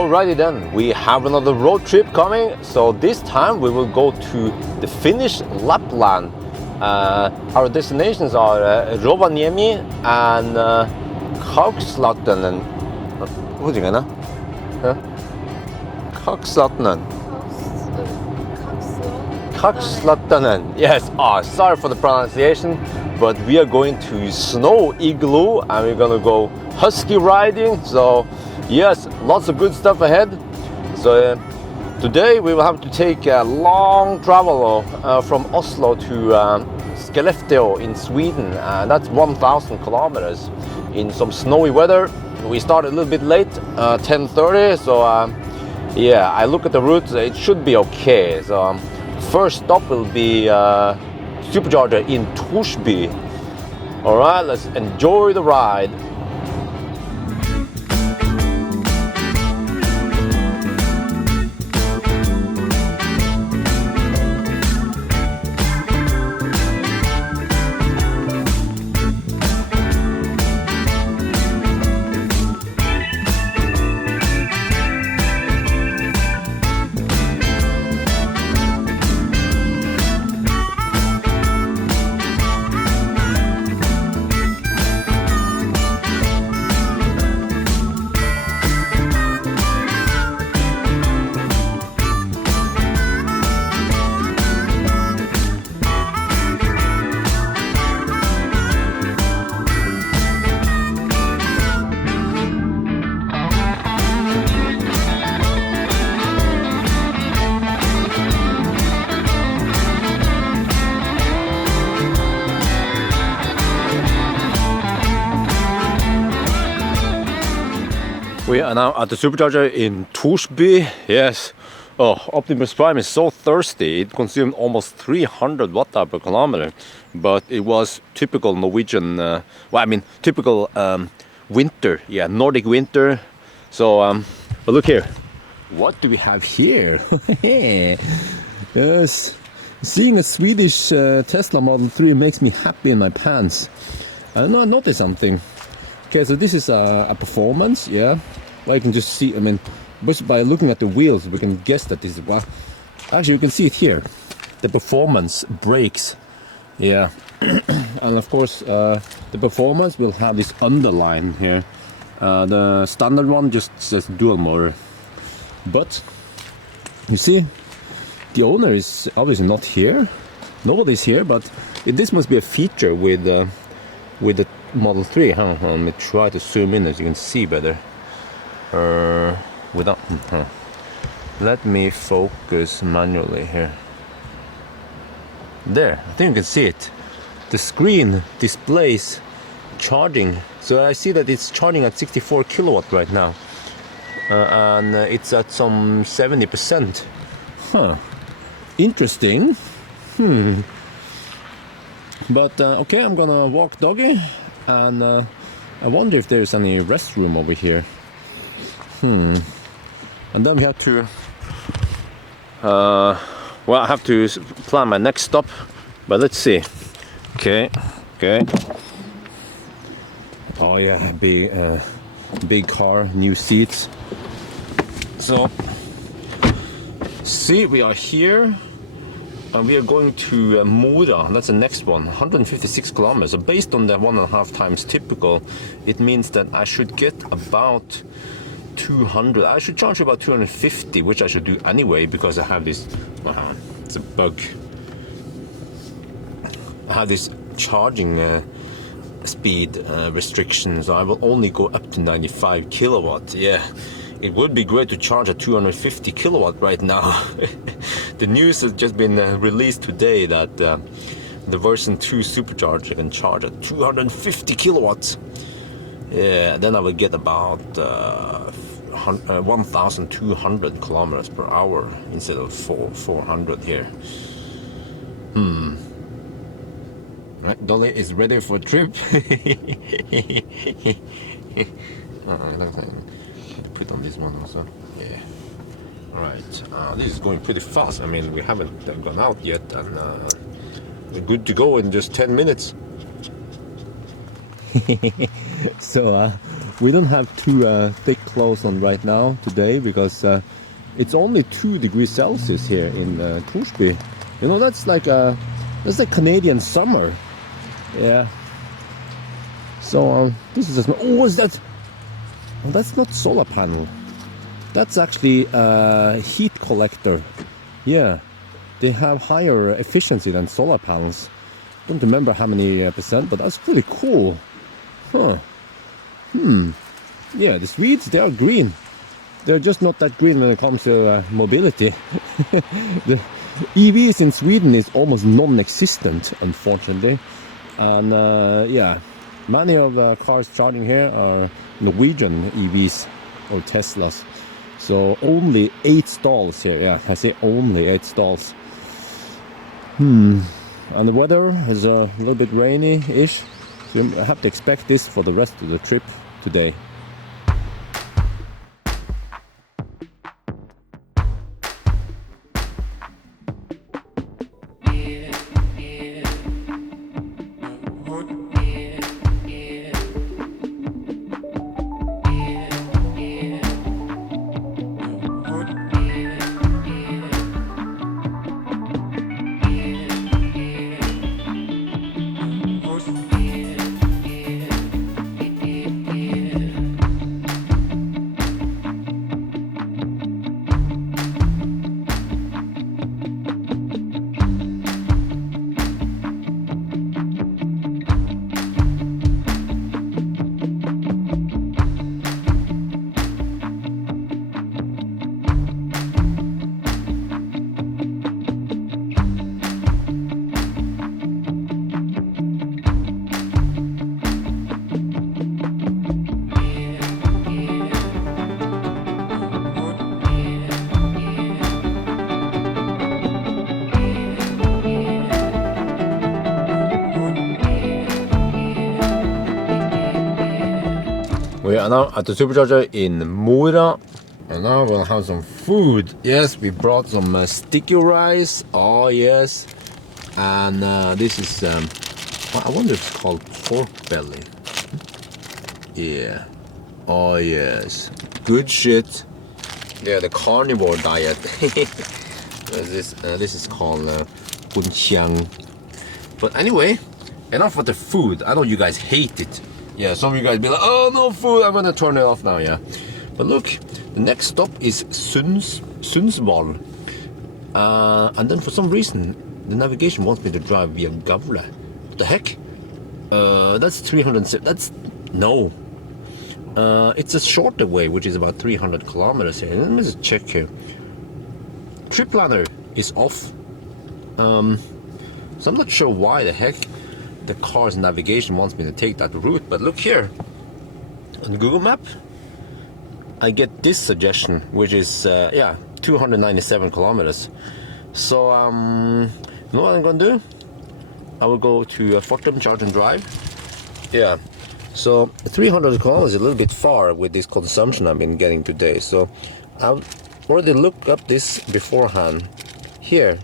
Alrighty then, we have another road trip coming. So this time we will go to the Finnish Lapland. Our destinations are Rovaniemi and Kaukslatnen. What do you know? Kaukslatnen. Kaukslatnen. Yes. Sorry for the pronunciation, but we are going to Snow Igloo and we're gonna go husky riding. So yes, lots of good stuff ahead. So today we will have to take a long travel from Oslo to Skellefteå in Sweden. That's 1,000 kilometers in some snowy weather. We started a little bit late, 10:30. So yeah, I look at the route, it should be okay. So first stop will be Supercharger in Torsby. All right, let's enjoy the ride. We are now at the Supercharger in Torsby. Yes. Oh, Optimus Prime is so thirsty. It consumed almost 300 watt-hour per kilometer. But it was typical Norwegian, typical winter. Yeah, Nordic winter. So, but look here. What do we have here? Yes. Seeing a Swedish Tesla Model 3 makes me happy in my pants. I noticed something. Okay, so this is a performance, yeah. Well, you can just see, just by looking at the wheels, we can guess that this is what. Actually, you can see it here. The performance brakes, yeah. And of course, the performance will have this underline here. The standard one just says dual motor. But you see, the owner is obviously not here. Nobody's here, but this must be a feature with the Model 3. Let me try to zoom in as you can see better. Let me focus manually here. There, I think you can see it. The screen displays charging. So I see that it's charging at 64 kilowatt right now. And it's at some 70%. Interesting. But okay, I'm gonna walk doggy, and I wonder if there's any restroom over here. And then we have to I have to plan my next stop, but let's see. Okay. Oh yeah, big car, new seats. So see, we are here. We are going to Mora, that's the next one, 156 kilometers. So based on the 1.5 times typical, it means that I should get about 200. I should charge about 250, which I should do anyway because I have this. It's a bug. I have this charging speed restriction, so I will only go up to 95 kilowatt. Yeah. It would be great to charge at 250 kilowatt right now. The news has just been released today that the version 2 Supercharger can charge at 250 kilowatts. Yeah, then I will get about 1,200 kilometers per hour instead of 400 here. Right, Dolly is ready for a trip. Put on this one also. Yeah. Alright. This is going pretty fast. We haven't gone out yet, and we're good to go in just 10 minutes. So We don't have too thick clothes on right now today because it's only 2 degrees Celsius here in Torsby. You know, that's like Canadian summer. Yeah. So this is that's not solar panel. That's actually a heat collector. Yeah, they have higher efficiency than solar panels. Don't remember how many percent, but that's pretty cool. Huh. Yeah, the Swedes, they are green. They're just not that green when it comes to mobility. The EVs in Sweden is almost non-existent, unfortunately. And yeah, many of the cars charging here are Norwegian EVs or Teslas. So only 8 stalls here. Yeah, I say only 8 stalls. And the weather is a little bit rainy-ish. So I have to expect this for the rest of the trip today. We are now at the Supercharger in Mora, and now we'll have some food. Yes, we brought some sticky rice. Oh yes, and this is I wonder if it's called pork belly. Yeah. Oh yes, good shit. Yeah, the carnivore diet. This is called bunchiang. But anyway, enough with the food. I know you guys hate it. Yeah, some of you guys be like, oh, no food, I'm gonna turn it off now, yeah. But look, the next stop is Sundsvall. And then for some reason, the navigation wants me to drive via Gavle. What the heck? That's 307, that's, no. It's a shorter way, which is about 300 kilometers here. Let me just check here. Trip planner is off. So I'm not sure why the heck the car's navigation wants me to take that route, but look here on Google Map I get this suggestion, which is yeah, 297 kilometers. So you know what I'm gonna do? I will go to Fortum Charge and Drive. Yeah, so 300 kilometers is a little bit far with this consumption I've been getting today, so I've already looked up this beforehand. Here,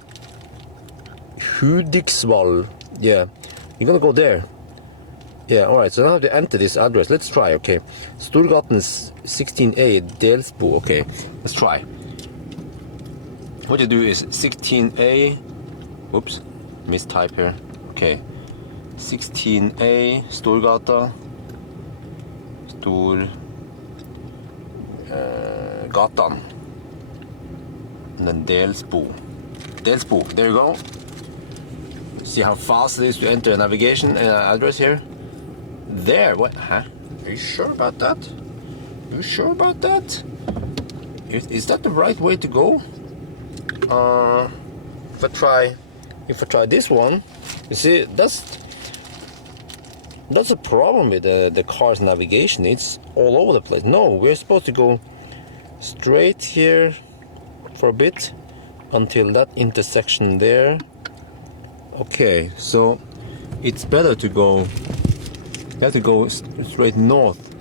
Hudiksvall. Yeah, you're gonna go there. Yeah, alright, so now I have to enter this address. Let's try, okay. Storgaten 16A, Delsbo. Okay, let's try. What you do is 16A, oops, mistype here. Okay, 16A, Storgata, Gatan, and then Delsbo. Delsbo, there you go. See how fast it is to enter a navigation address here? There, what, huh? Are you sure about that? Are you sure about that? Is that the right way to go? If I try this one, you see, that's a problem with the car's navigation. It's all over the place. No, we're supposed to go straight here for a bit until that intersection there. Okay, so it's better to go, you have to go straight north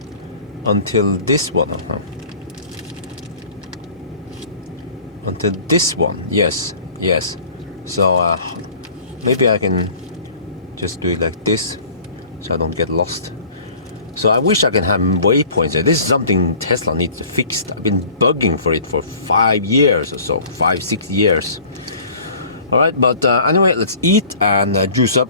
until this one. Until this one, yes. So maybe I can just do it like this so I don't get lost. So I wish I can have waypoints there. This is something Tesla needs to fix. I've been bugging for it for 5 years or so, 5-6 years. All right, but anyway, let's eat and juice up.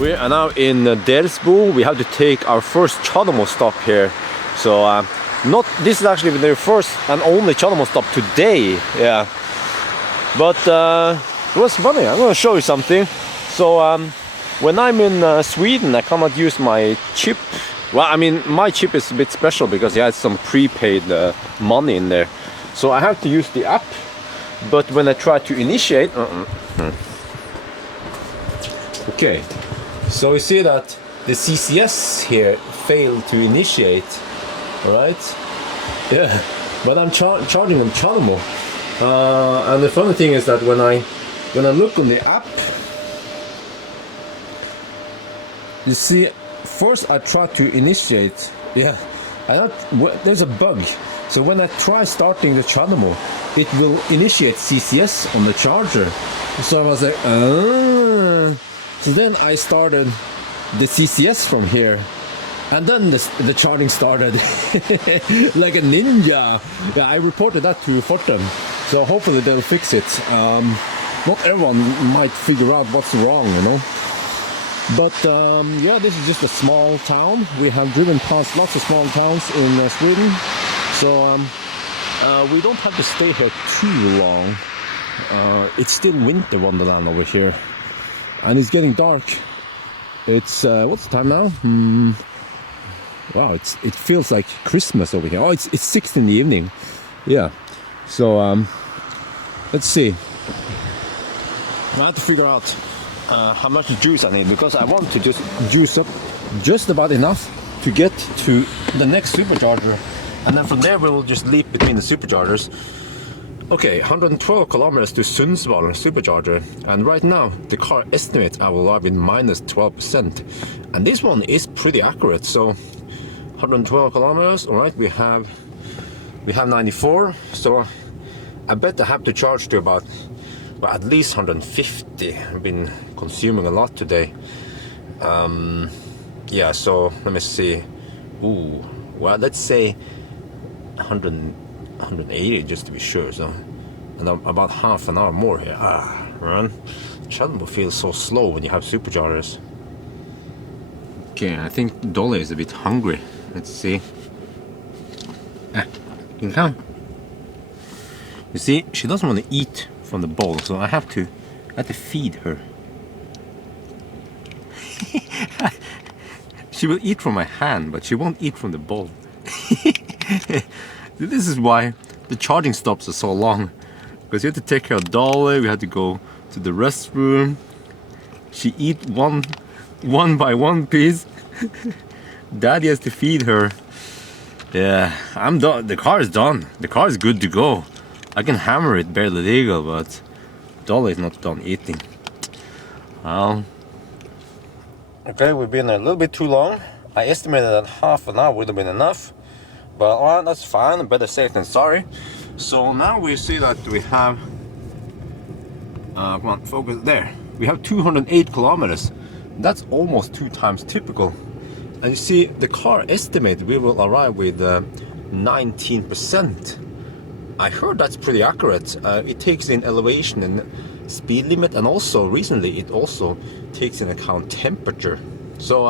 We are now in Delsbo. We have to take our first Chadamo stop here. So this is actually the first and only Chadamo stop today. Yeah, but it was funny. I'm gonna show you something. So when I'm in Sweden, I cannot use my chip. Well, I mean, my chip is a bit special because it has some prepaid money in there. So I have to use the app. But when I try to initiate, okay. So you see that the CCS here failed to initiate, alright? Yeah, but I'm charging on Chadamo. And the funny thing is that when I look on the app, you see, first I try to initiate, yeah, there's a bug. So when I try starting the Chadamo, it will initiate CCS on the charger. So I was like, So then I started the CCS from here, and then the charging started like a ninja. Yeah, I reported that to Fortum, so hopefully they'll fix it. Not everyone might figure out what's wrong, you know. But yeah, this is just a small town. We have driven past lots of small towns in Sweden, so we don't have to stay here too long. It's still winter wonderland over here. And it's getting dark. It's what's the time now? Wow, it feels like Christmas over here. Oh, it's 6 in the evening. Yeah. So let's see. I have to figure out how much juice I need, because I want to just juice up just about enough to get to the next supercharger, and then from there we will just leap between the superchargers. Okay, 112 kilometers to Sundsvall supercharger, and right now the car estimates I will arrive in minus 12%, and this one is pretty accurate. So 112 kilometers, all right, we have 94, so I bet I have to charge to about, well, at least 150. I've been consuming a lot today. Yeah, so let me see. Ooh, well, let's say 180 just to be sure. So, and about half an hour more here. Man, Chadamo feels so slow when you have superchargers. Okay, I think Dolly is a bit hungry. Let's see. You can come. You see, she doesn't want to eat from the bowl, so I have to feed her. She will eat from my hand, but she won't eat from the bowl. This is why the charging stops are so long, because you have to take care of Dolly. We had to go to the restroom. She eat one by one piece. Daddy has to feed her. Yeah, I'm done. The car is done. The car is good to go. I can hammer it barely legal, but Dolly is not done eating. Well, okay, we've been a little bit too long. I estimated that half an hour would have been enough, but alright, that's fine. Better safe than sorry. So now we see that we have come on, focus there. We have 208 kilometers. That's almost 2 times typical. And you see, the car estimated we will arrive with 19%. I heard that's pretty accurate. It takes in elevation and speed limit, and also recently it also takes in account temperature. So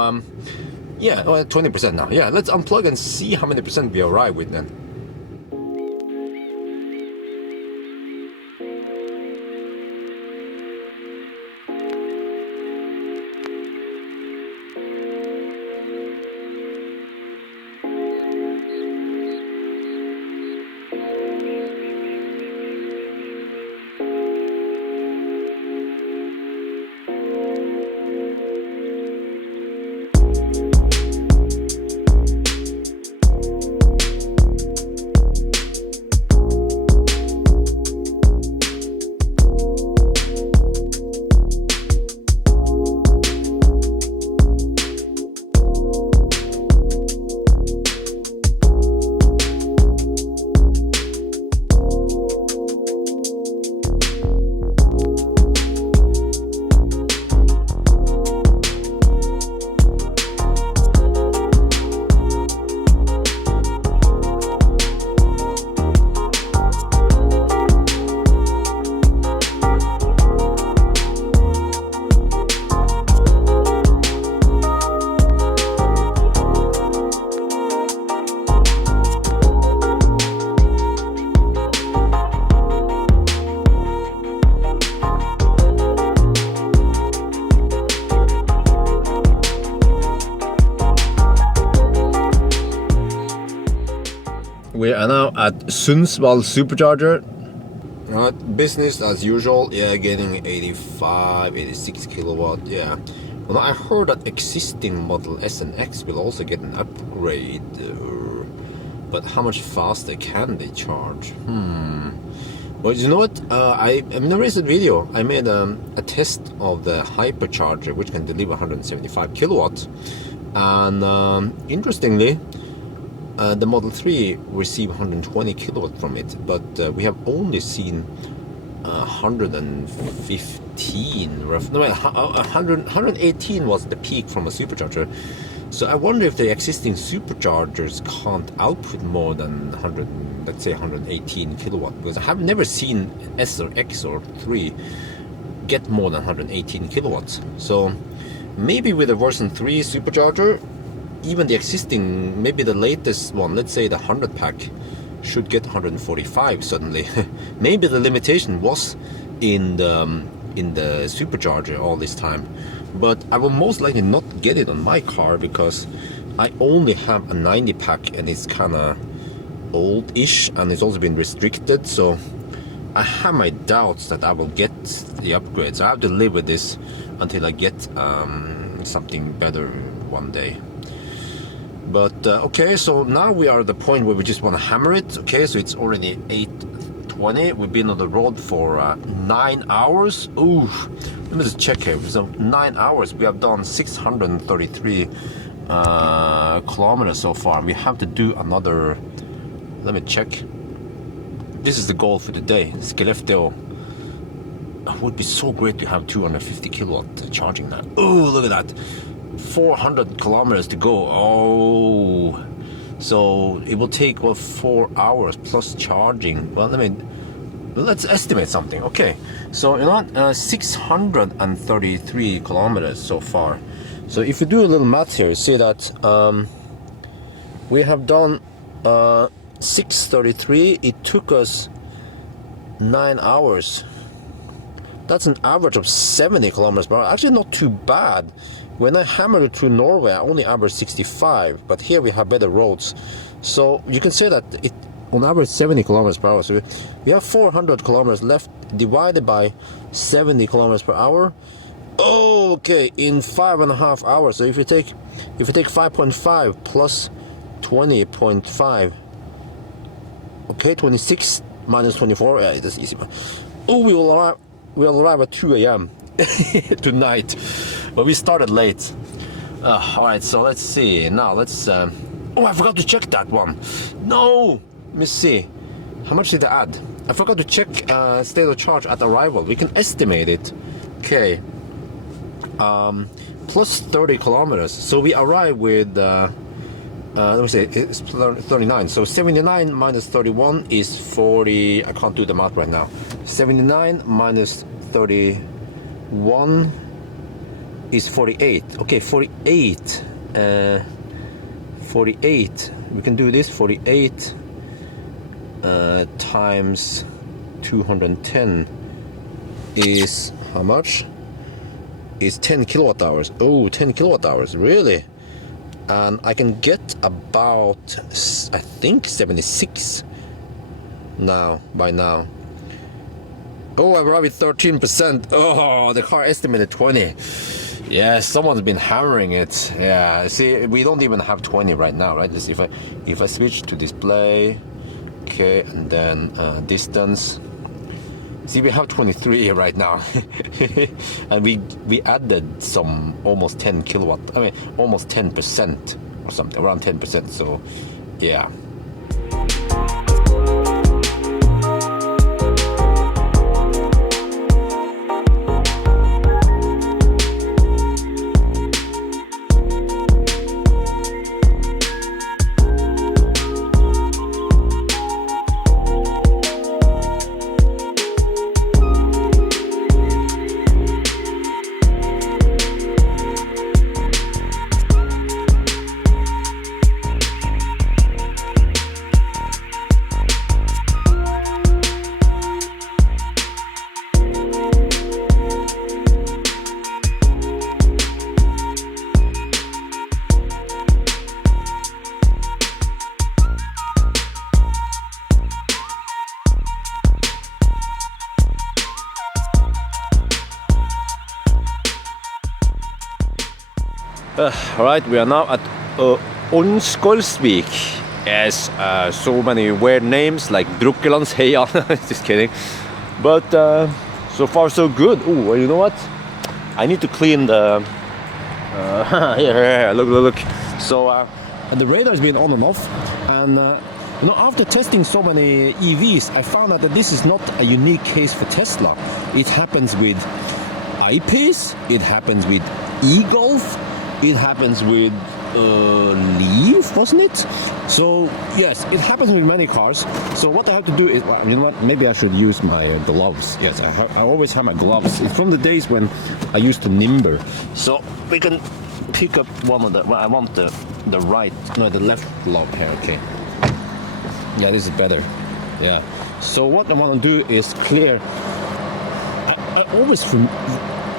yeah, 20% now. Yeah, let's unplug and see how many percent we arrive with then. We are now at Sundsvall Supercharger. Right, business as usual. Yeah, getting 85, 86 kilowatt. Yeah. Well, I heard that existing Model S and X will also get an upgrade. But how much faster can they charge? Well, you know what? In a recent video, I made a test of the Hypercharger, which can deliver 175 kilowatts. And interestingly, the Model 3 received 120 kilowatt from it, but we have only seen 115, 118 was the peak from a supercharger. So I wonder if the existing superchargers can't output more than 100, let's say 118 kilowatt, because I have never seen S or X or 3 get more than 118 kilowatts. So maybe with a version 3 supercharger, even the existing, maybe the latest one, let's say the 100 pack, should get 145 suddenly. Maybe the limitation was in the supercharger all this time, but I will most likely not get it on my car because I only have a 90 pack and it's kind of old-ish and it's also been restricted. So I have my doubts that I will get the upgrades. I have to live with this until I get something better one day. But okay, so now we are at the point where we just want to hammer it. Okay, so it's already 8:20. We've been on the road for 9 hours. Ooh, let me just check here. So 9 hours, we have done 633 kilometers so far. We have to do another. Let me check. This is the goal for the day. Skellefteå. It would be so great to have 250 kilowatt charging that. Oh, look at that. 400 kilometers to go. Oh, so it will take 4 hours plus charging. Well, let's estimate something. Okay, so you know what, 633 kilometers so far. So if you do a little math here, you see that we have done 633. It took us 9 hours. That's an average of 70 kilometers per hour. Actually, not too bad. When I hammered it through Norway, I only averaged 65, but here we have better roads. So you can say that it on average 70 kilometers per hour. So we have 400 kilometers left, divided by 70 kilometers per hour. Oh, okay, in 5.5 hours. So if you take 5.5 plus 20.5, okay, 26 minus 24. Yeah, that's easy. Oh, we'll arrive at 2 a.m. tonight. But we started late. Alright, so let's see. Now let's... oh, I forgot to check that one. No! Let me see. How much did I add? I forgot to check state of charge at arrival. We can estimate it. Okay. plus 30 kilometers. So we arrive with let me say it's 39. So 79 minus 31 is 40. I can't do the math right now. 79 minus 31 is 48. Okay, 48. 48. We can do this. 48 times 210 is how much? Is 10 kilowatt hours. Oh, 10 kilowatt hours, really? And I can get about, I think, 76 now, by now. Oh, I arrived with 13%. Oh, the car estimated 20. Yeah, someone's been hammering it. Yeah, see, we don't even have 20 right now, right? Let's see if I switch to display, okay, and then distance. See, we have 23 right now, and we added some almost 10 kilowatt. I mean, almost 10% or something, around 10%. So, yeah. Alright, we are now at Skellefteå. Yes, so many weird names like Drukkelandsheia. Just kidding. But so far so good. Oh, well, you know what? I need to clean the. Here, look. So and the radar's been on and off, and you know, after testing so many EVs, I found out that this is not a unique case for Tesla. It happens with I-Pace, it happens with e-Golf, it happens with Leaf, wasn't it? So yes, it happens with many cars. So what I have to do is, well, you know what? Maybe I should use my gloves. Yes, I always have my gloves. It's from the days when I used to nimber. So we can pick up one of the. Well, I want the right, no, the left glove here. Okay. Yeah, this is better. Yeah. So what I want to do is clear. I always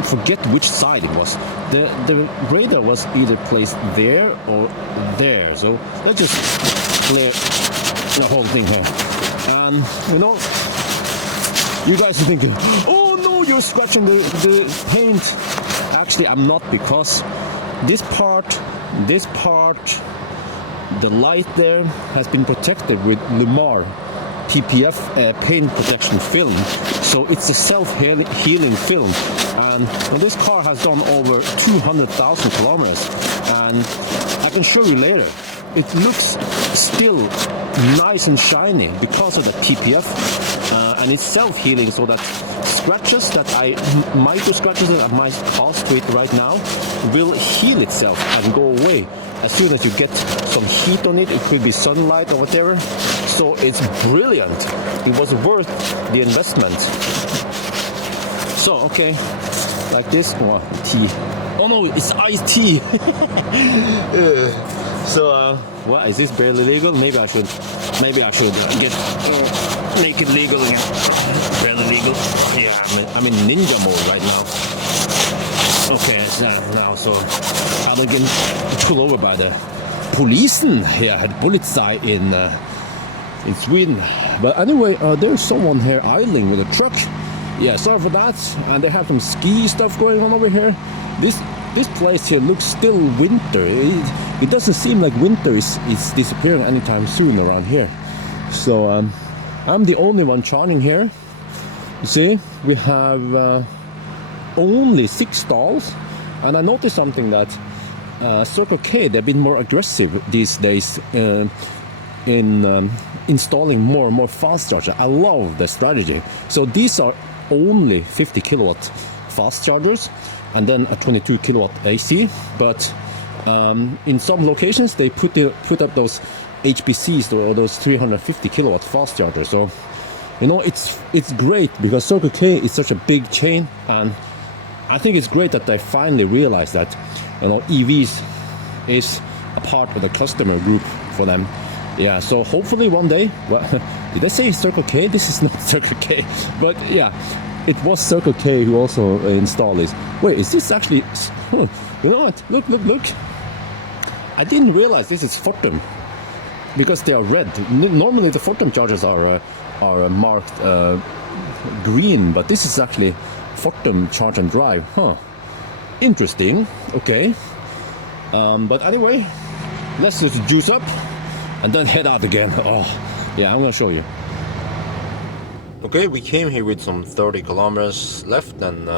forget which side it was. The radar was either placed there or there. So let's just clear the whole thing here. And you know, you guys are thinking, oh no, you're scratching the paint. Actually, I'm not, because this part, the light there has been protected with Lumar PPF paint protection film, so it's a self-healing film. And well, this car has done over 200,000 kilometers, and I can show you later, it looks still nice and shiny because of the PPF, and it's self-healing, so that scratches that micro scratches that I might cause to it right now will heal itself and go away as soon as you get some heat on it. It could be sunlight or whatever. So it's brilliant. It was worth the investment. So okay, like this. Oh, tea. Oh no, it's iced tea. So what is this barely legal? Maybe I should get make it legal again. Barely legal. Yeah, I'm in ninja mode right now. Okay, so now so I will get pulled over by the polisen here at Polizei in Sweden. But anyway, there's someone here idling with a truck. Yeah, sorry for that. And they have some ski stuff going on over here. This place here looks still winter. It doesn't seem like winter is disappearing anytime soon around here. So I'm the only one charging here. You see, we have only 6 stalls, and I noticed something that Circle K, they've been more aggressive these days in installing more and more fast chargers. I love the strategy. So these are only 50 kilowatt fast chargers, and then a 22 kilowatt AC. But in some locations they put up those HPCs or those 350 kilowatt fast chargers. So you know, it's great because Circle K is such a big chain, and I think it's great that they finally realized that, you know, EVs is a part of the customer group for them. Yeah, so hopefully one day, well, did I say Circle K? This is not Circle K, but yeah, it was Circle K who also installed this. Wait, is this actually, you know what, look. I didn't realize this is Fortum, because they are red. Normally the Fortum chargers are marked green, but this is actually Fortum Charge and Drive. Huh, interesting. Okay, but anyway, let's just juice up and then head out again. Oh yeah, I'm gonna show you. Okay, we came here with some 30 kilometers left, and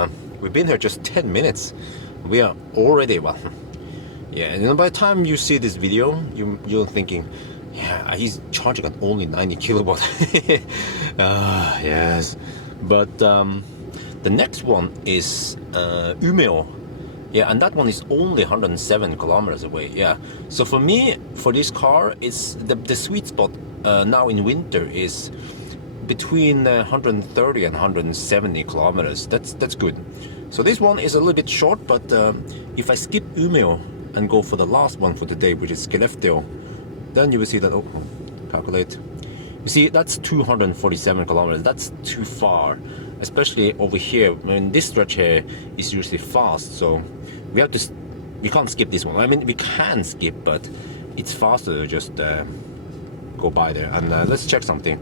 we've been here just 10 minutes. We are already, well, yeah, and by the time you see this video, you're thinking, yeah, he's charging at only 90 kilowatt. Yes, but the next one is Umeå. Yeah, and that one is only 107 kilometers away. Yeah, so for me, for this car, it's the sweet spot now in winter is between 130 and 170 kilometers. That's good. So this one is a little bit short, but if I skip Umeå and go for the last one for today, which is Skellefteå, then you will see that, oh, calculate. You see, that's 247 kilometers. That's too far, especially over here. I mean, this stretch here is usually fast, so we can't skip this one. I mean, we can skip, but it's faster to just go by there. And let's check something.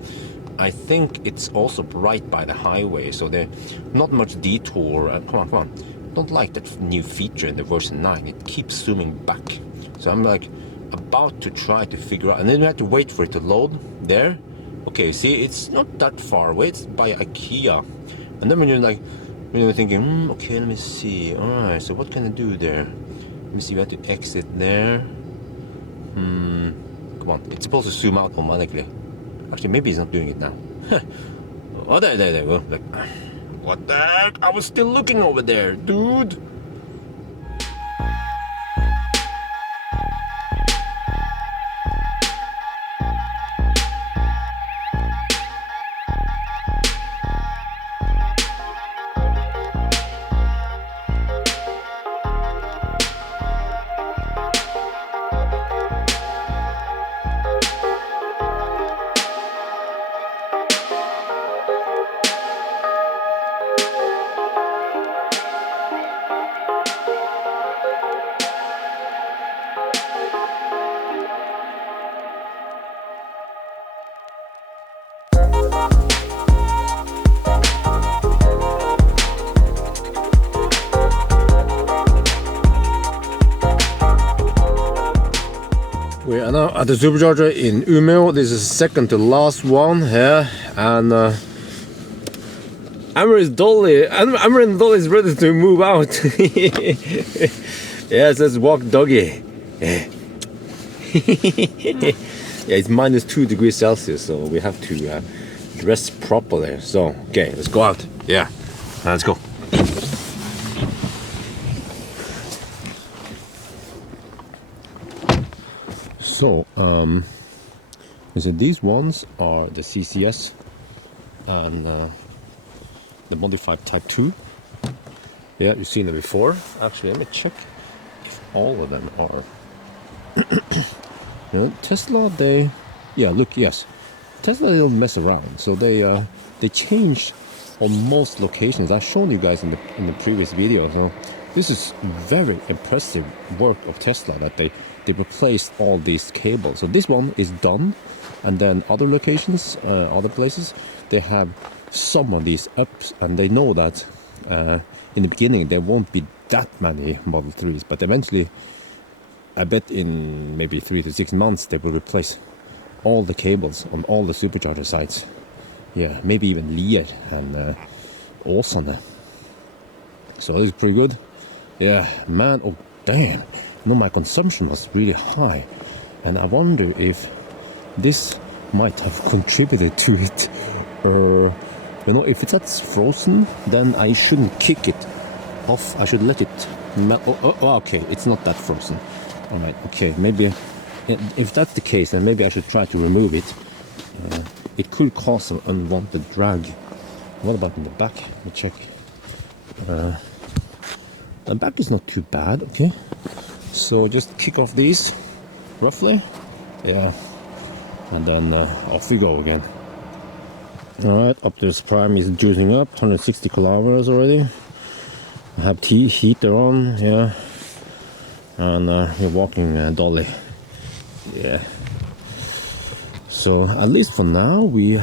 I think it's also right by the highway, so there's not much detour. Come on. Don't like that new feature in the version 9. It keeps zooming back. So I'm like about to try to figure out, and then we have to wait for it to load there. Okay, see, it's not that far away. It's by IKEA. And then when you're thinking, okay, let me see. All right, so what can I do there? Let me see. We have to exit there. Come on, it's supposed to zoom out automatically. Actually, maybe it's not doing it now. Oh, there we go. Like, what the heck? I was still looking over there, dude. We are now at the supercharger in Umeå. This is the second to last one here, and Amarin Dolly is ready to move out. Yes, let's walk doggy. Yeah, it's minus 2 degrees Celsius, so we have to dress properly. So, okay, let's go out. Yeah, let's go. So, so these ones are the CCS and the modified Type 2. Yeah, you've seen it before. Actually, let me check if all of them are. You know, Tesla, yes. Tesla, they don't mess around. So they changed on most locations. I've shown you guys in the previous video. So this is very impressive work of Tesla that they replaced all these cables. So this one is done, and then other locations, other places, they have some of these ups, and they know that in the beginning there won't be that many Model 3s, but eventually, I bet in maybe 3 to 6 months they will replace all the cables on all the supercharger sites. Yeah, maybe even Lier and Åsane. So this is pretty good. Yeah, man, oh damn. You know, my consumption was really high, and I wonder if this might have contributed to it. Or, you know, if it's frozen, then I shouldn't kick it off. I should let it melt. Oh, okay, it's not that frozen. All right, okay, maybe if that's the case, then maybe I should try to remove it. It could cause some unwanted drag. What about in the back? Let me check. The back is not too bad. Okay, so just kick off these roughly, yeah, and then off we go again. All right, Optimus Prime is juicing up, 160 kilometers already. I have heater on, yeah, and we're walking Dolly, yeah. So at least for now, we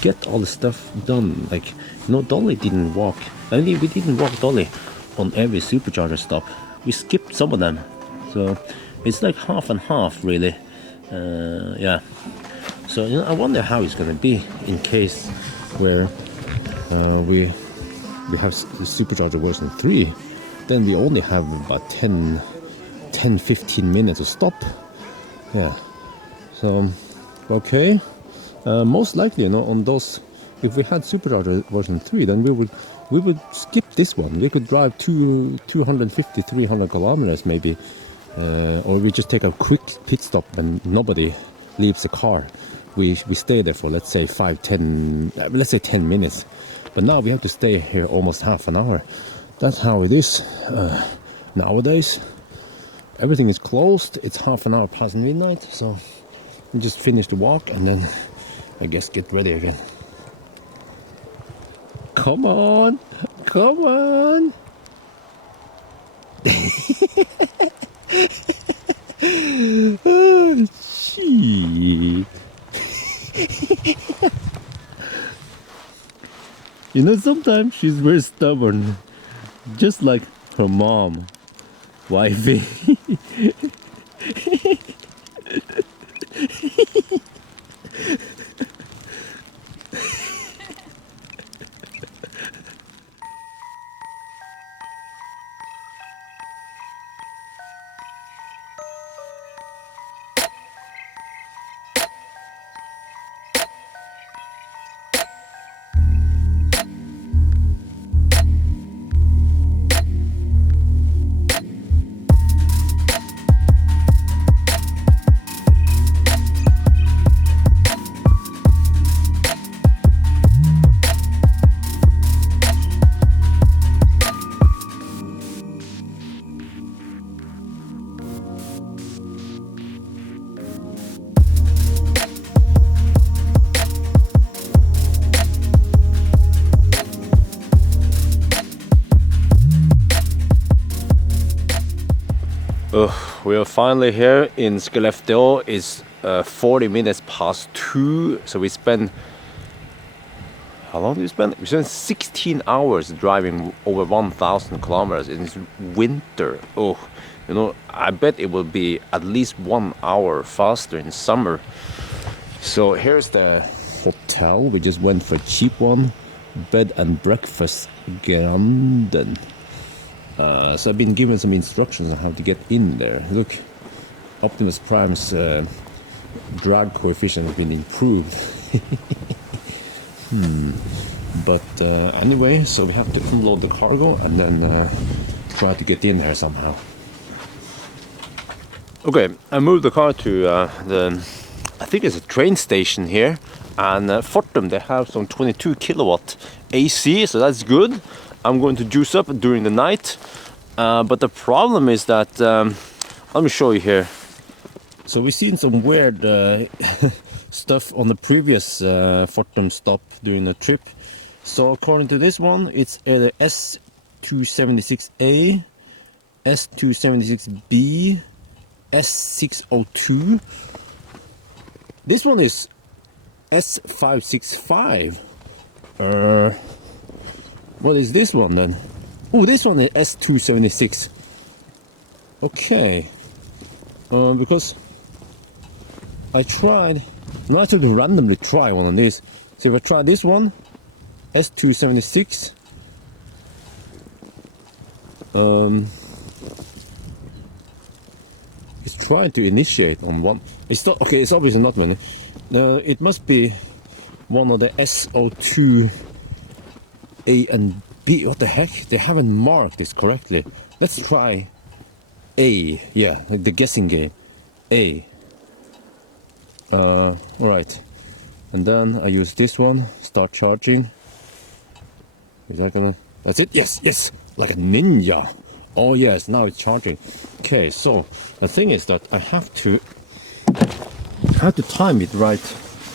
get all the stuff done. Like, you know, Dolly didn't walk. I mean, we didn't walk Dolly on every supercharger stop. We skipped some of them, so it's like half and half, really. Yeah. So, you know, I wonder how it's gonna be in case where we have the Supercharger version 3. Then we only have about 10-15 minutes to stop. Yeah. So, okay. Most likely, you know, on those, if we had Supercharger version 3, then we would skip this one. We could drive 250-300 kilometers maybe, or we just take a quick pit stop and nobody leaves the car. We stay there for, let's say 10 minutes, but now we have to stay here almost half an hour. That's how it is nowadays. Everything is closed. It's half an hour past midnight, so we just finish the walk and then I guess get ready again. Come on, come on. Oh, shit. You know, sometimes she's very stubborn, just like her mom, wifey. We are finally here in Skellefteå. It's 40 minutes past 2, so we spent, how long did we spend? We spent 16 hours driving over 1,000 kilometers in this winter. Oh, you know, I bet it will be at least 1 hour faster in summer. So here's the hotel. We just went for a cheap one, bed and breakfast Granden. So I've been given some instructions on how to get in there. Look, Optimus Prime's drag coefficient has been improved. But anyway, so we have to unload the cargo and then try to get in there somehow. Okay, I moved the car to I think it's a train station here, and Fortum, they have some 22 kilowatt AC, so that's good. I'm going to juice up during the night, but the problem is that, let me show you here. So we've seen some weird stuff on the previous Fortum stop during the trip. So according to this one, it's either S276A, S276B, S602. This one is S565. What is this one then? Oh, this one is S276. Okay. Because I tried, now I have to randomly try one of these. So if I try this one, S276, it's trying to initiate on one. It's not, okay, it's obviously not one. It must be one of the SO2 A and B, what the heck? They haven't marked this correctly. Let's try A. Yeah, like the guessing game. A. Alright. And then I use this one. Start charging. Is that gonna... That's it? Yes, yes! Like a ninja! Oh yes, now it's charging. Okay, so the thing is that I have to time it right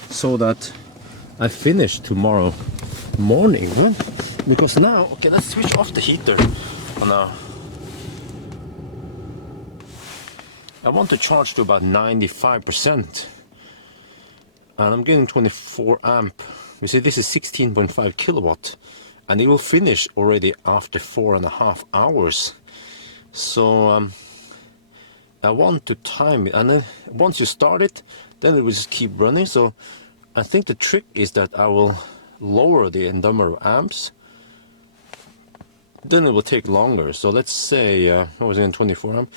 so that I finish tomorrow morning, huh? Because now, okay, let's switch off the heater. Now, I want to charge to about 95%, and I'm getting 24 amp. You see, this is 16.5 kilowatt, and it will finish already after 4.5 hours. So I want to time it, and then once you start it, then it will just keep running. So I think the trick is that I will lower the number of amps, then it will take longer. So let's say what was it, in 24 amp?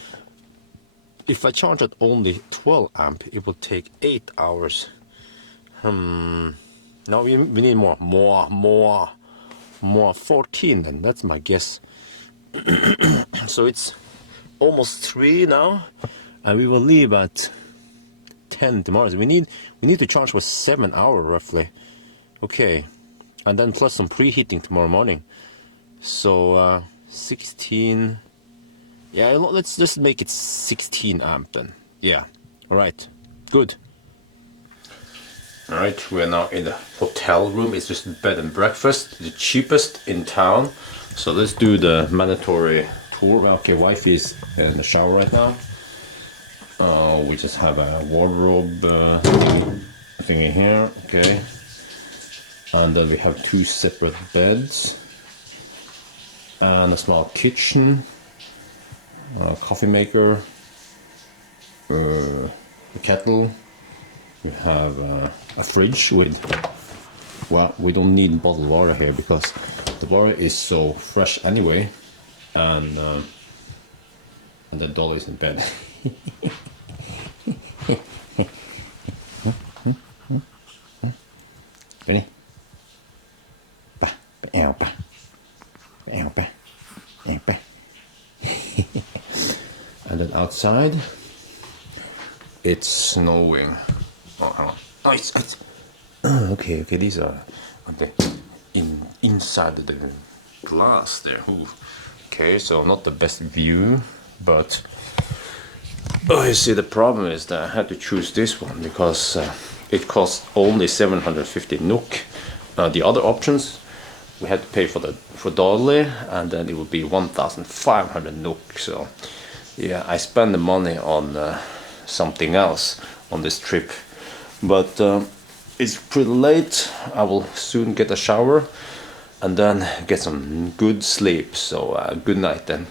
If I charge at only 12 amp, it will take 8 hours. Now we need more 14, then that's my guess. So it's almost 3 now, and we will leave at 10 tomorrow. So we need to charge for 7 hours roughly. Okay, and then plus some preheating tomorrow morning. So 16. Yeah, let's just make it 16 amp then. Yeah, all right, good. All right, we are now in the hotel room. It's just bed and breakfast, the cheapest in town. So let's do the mandatory tour. Okay, wife is in the shower right now. We just have a wardrobe thing in here, okay. And then we have 2 separate beds and a small kitchen, a coffee maker, a kettle. We have a fridge with, well, we don't need bottled water here because the water is so fresh anyway, and the doll is in bed. Benny. And then outside it's snowing. Oh, hang on. Oh, it's okay, these are the inside the glass there. Ooh. Okay, so not the best view, but you see, the problem is that I had to choose this one because it costs only 750 NOK. The other options we had to pay for dolly, and then it would be 1,500 NOK. So yeah, I spend the money on something else on this trip. But it's pretty late. I will soon get a shower and then get some good sleep. So good night then.